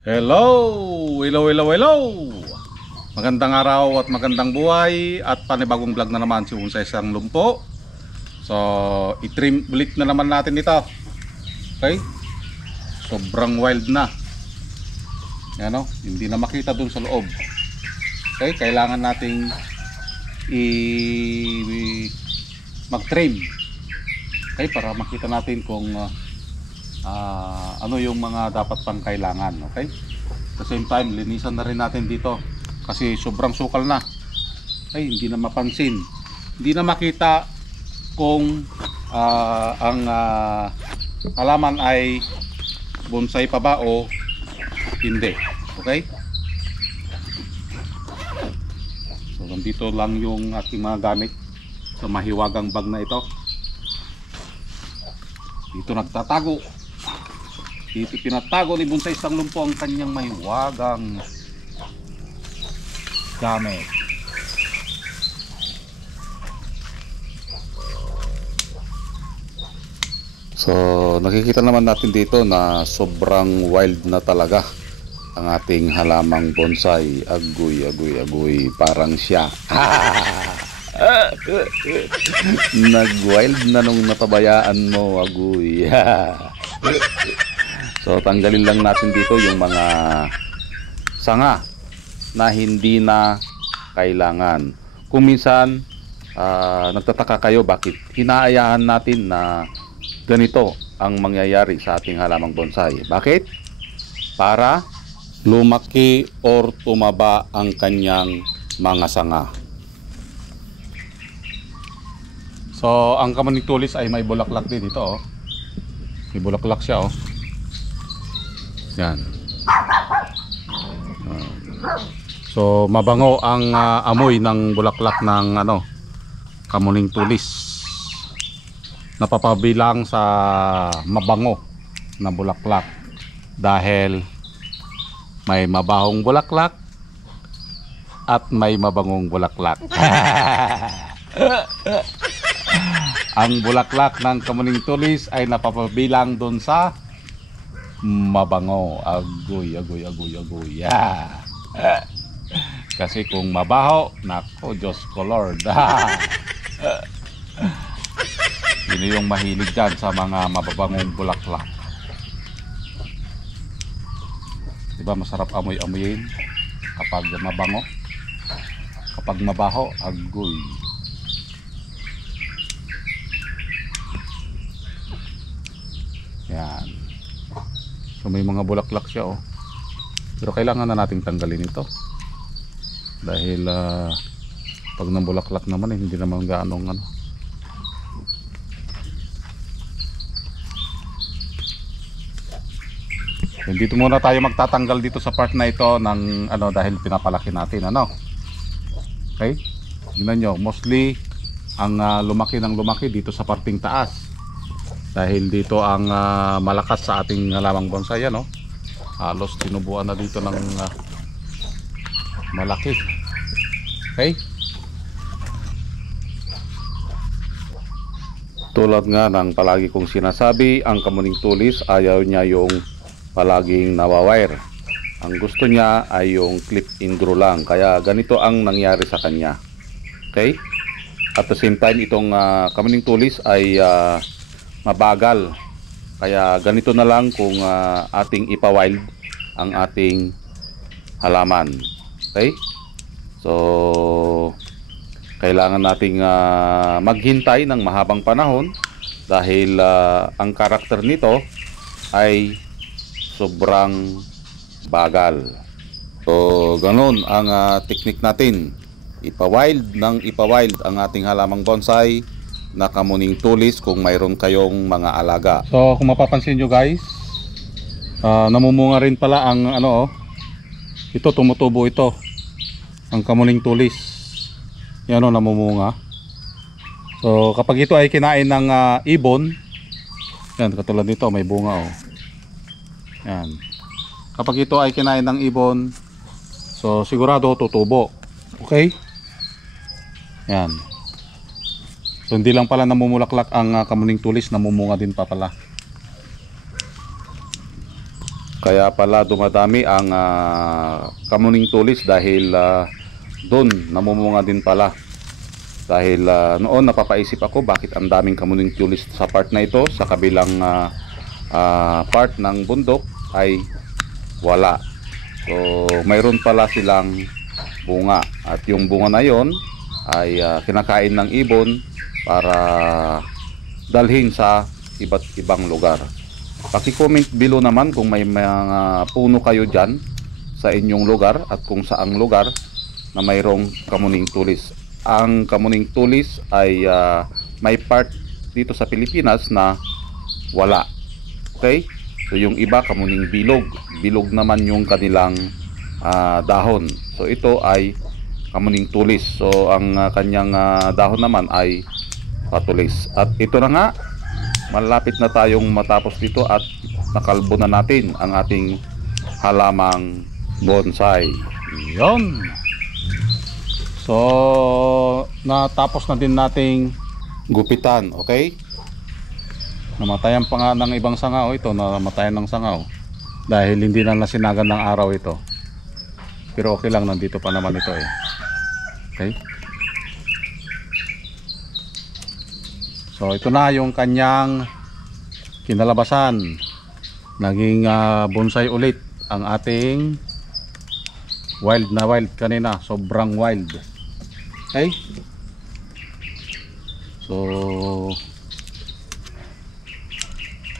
Hello! Hello, hello, hello! Magandang araw at magandang buhay at panibagong vlog na naman si Unsay Sang Lumpo. So, i-trim ulit na naman natin ito. Okay? Sobrang wild na. Yan o, hindi na makita dun sa loob. Okay, kailangan nating mag-trim. Okay, para makita natin kung ano yung mga dapat pang kailangan. Okay, at the same time linisan na rin natin dito kasi sobrang sukal na. Okay, hindi na mapansin, hindi na makita kung ang halaman ay bonsai pa ba o hindi. Okay, so nandito lang yung ating mga gamit sa mahiwagang bag na ito. Dito nagtatago. Dito pinatago ni Unsay Sang Lumpo ang kanyang mahiwagang gamit. So nakikita naman natin dito na sobrang wild na talaga ang ating halamang bonsai. Agoy, agoy, agoy, parang siya. Nag-wild na nung napabayaan mo, agoy. So tanggalin lang natin dito yung mga sanga na hindi na kailangan. Kung minsan nagtataka kayo bakit hinahayaan natin na ganito ang mangyayari sa ating halamang bonsai. Bakit? Para lumaki or tumaba ang kanyang mga sanga. So ang kamuning tulis ay may bulaklak din ito, oh. May bulaklak siya, oh. Yan. So mabango ang amoy ng bulaklak ng kamuning tulis. Napapabilang sa mabango na bulaklak dahil may mabahong bulaklak at may mabangong bulaklak. Ang bulaklak ng kamuning tulis ay napapabilang doon sa mabango. Agoy, agoy, agoy, agoy. Yeah. Kasi kung mabaho, nako, Diyos ko Lord. Yun yung mahilig dyan sa mga mababangong bulaklak. Diba masarap amoy-amoyin kapag mabango? Kapag mabaho, agoy. Yan. So may mga bulaklak siya, oh. Pero kailangan na nating tanggalin ito. Dahil pag nambulaklak naman hindi naman gaanong Dito muna tayo magtatanggal dito sa part na ito ng dahil pinapalaki natin Okay? Tingnan nyo, mostly ang lumaki ng lumaki dito sa parting taas. Dahil dito ang malakas sa ating halamang bonsai, halos tinubuan na dito ng malaki. Okay? Tulad nga ng palagi kong sinasabi, ang kamuning tulis ayaw niya yung palaging nawawire. Ang gusto niya ay yung clip in grow lang. Kaya ganito ang nangyari sa kanya. Okay? At the same time, itong kamuning tulis ay mabagal. Kaya ganito na lang kung ating ipa-wild ang ating halaman. Okay? So kailangan nating maghintay ng mahabang panahon dahil ang karakter nito ay sobrang bagal. So ganun ang technique natin. Ipa-wild ng ipa-wild ang ating halamang bonsai na kamuning tulis kung mayroon kayong mga alaga. So kung mapapansin nyo guys, namumunga rin pala ang ito, tumutubo ito ang kamuning tulis. Yan namumunga. So kapag ito ay kinain ng ibon, yan katulad nito may bunga, oh. Yan. Kapag ito ay kinain ng ibon, so sigurado tutubo. Okay? Yan. So hindi lang pala namumulaklak ang kamuning tulis, namumunga din pa pala. Kaya pala dumadami ang kamuning tulis dahil doon namumunga din pala. Dahil noon napapaisip ako bakit ang daming kamuning tulis sa part na ito, sa kabilang part ng bundok ay wala. So mayroon pala silang bunga, at yung bunga na yon ay kinakain ng ibon para dalhin sa iba't ibang lugar. Paki-comment below naman kung may mga puno kayo dyan sa inyong lugar at kung saang lugar na mayroong kamuning tulis. Ang kamuning tulis ay may part dito sa Pilipinas na wala. Okay? So yung iba kamuning bilog. Bilog naman yung kanilang dahon. So ito ay kamuning tulis. So ang kanyang dahon naman ay patulis. At ito na nga, malapit na tayong matapos dito at nakalbo na natin ang ating halamang bonsai. Yon. So natapos na din nating gupitan, okay? Namatayan pa nga ng ibang sangaw ito, namatayan ng sangaw dahil hindi na nasinagan ng araw ito. Pero okay lang, nandito pa naman ito eh. Okay? So ito na yung kanyang kinalabasan. Naging bonsai ulit ang ating wild na wild kanina. Sobrang wild. Okay? So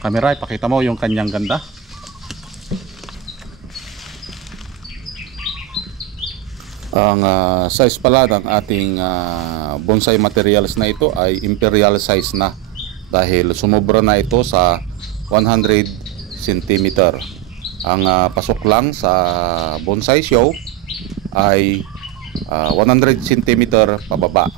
camera, ipakita mo yung kanyang ganda. Ang size pala ng ating bonsai materials na ito ay imperial size na, dahil sumobra na ito sa 100 cm. Ang pasok lang sa bonsai show ay 100 cm pababa.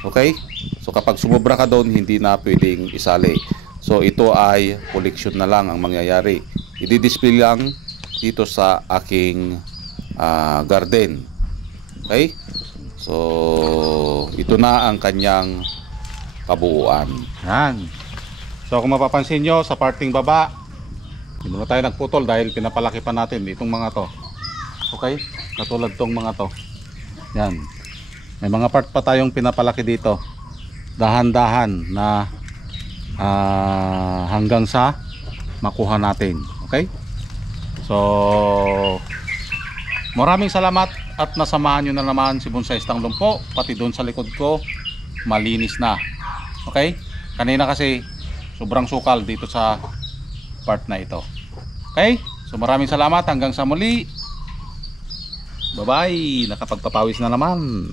Okay? So kapag sumobra ka doon, hindi na pwedeng isali. So ito ay collection na lang ang mangyayari. I-display lang dito sa aking garden. Okay? So ito na ang kanyang kabuuan. Yan. So kung mapapansin nyo sa parting baba, hindi na tayo nagputol dahil pinapalaki pa natin itong mga to. Okay? Katulad tong mga to. Yan. May mga part pa tayong pinapalaki dito. Dahan-dahan na hanggang sa makuha natin. Okay? So maraming salamat at nasamahan nyo na naman si Bonsaistang Lumpo. Pati doon sa likod ko malinis na. Okay? Kanina kasi sobrang sukal dito sa part na ito. Okay? So maraming salamat, hanggang sa muli. Bye bye. Nakapagpapawis na naman.